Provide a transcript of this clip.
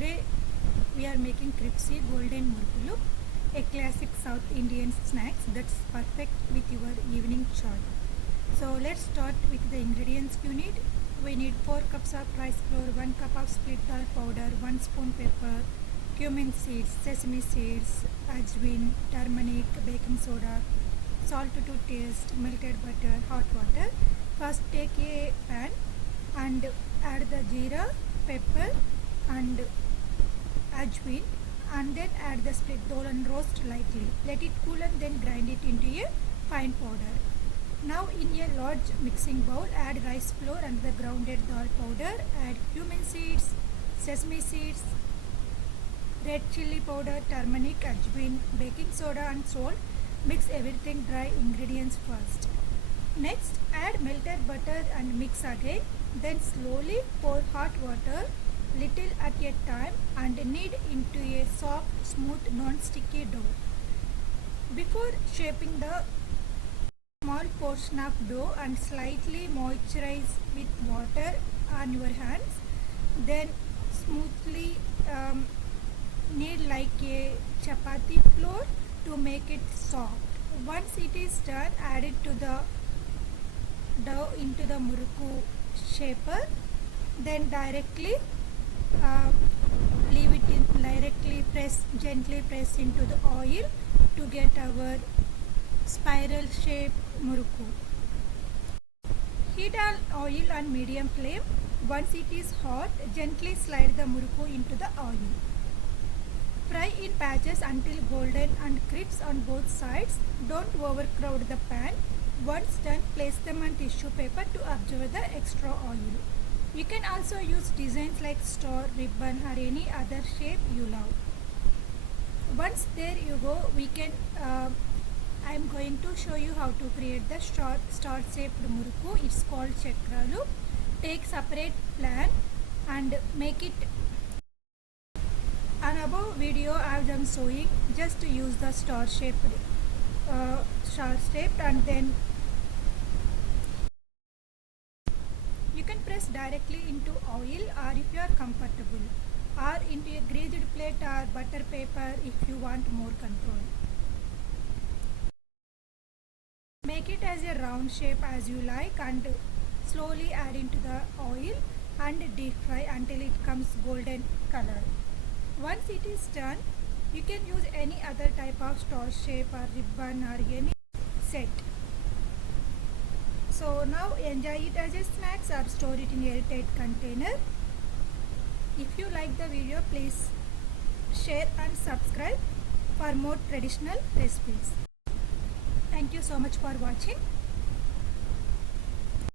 Today we are making crispy golden murukulu, a classic South Indian snack that's perfect with your evening chai. So let's start with the ingredients you need. We need 4 cups of rice flour, 1 cup of split dal powder, 1 spoon pepper, cumin seeds, sesame seeds, ajwain, turmeric, baking soda, salt to taste, melted butter, hot water. First take a pan and add the jeera, pepper and ajwain, and then add the split dal and roast lightly. Let it cool and then grind it into a fine powder. Now in a large mixing bowl, add rice flour and the grounded dal powder, add cumin seeds, sesame seeds, red chili powder, turmeric, ajwain, baking soda and salt. Mix everything dry ingredients first. Next, add melted butter and mix again. Then slowly pour hot water little at a time and knead into a soft, smooth, non-sticky dough. Before shaping the small portion of dough and slightly moisturize with water on your hands, then smoothly knead like a chapati flour to make it soft. Once it is done, add it to the dough into the murukku shaper, then directly leave it in, gently press into the oil to get our spiral shaped murukku. Heat an oil on medium flame. Once it is hot, gently slide the murukku into the oil. Fry in batches until golden and crisp on both sides. Don't overcrowd the pan. Once done, place them on tissue paper to absorb the extra oil. You can also use designs like star, ribbon or any other shape you love. Once there you go, I am going to show you how to create the star shaped murukku. It's called chakralu. Take separate plan and make it. And above video as I am showing, just use the star shaped and then you can press directly into oil, or if you are comfortable, or into a greased plate or butter paper if you want more control. Make it as a round shape as you like and slowly add into the oil and deep fry until it comes golden color. Once it is done, you can use any other type of star shape or ribbon or any set. So now enjoy it as a snack or store it in a airtight container. If you like the video, please share and subscribe for more traditional recipes. Thank you so much for watching.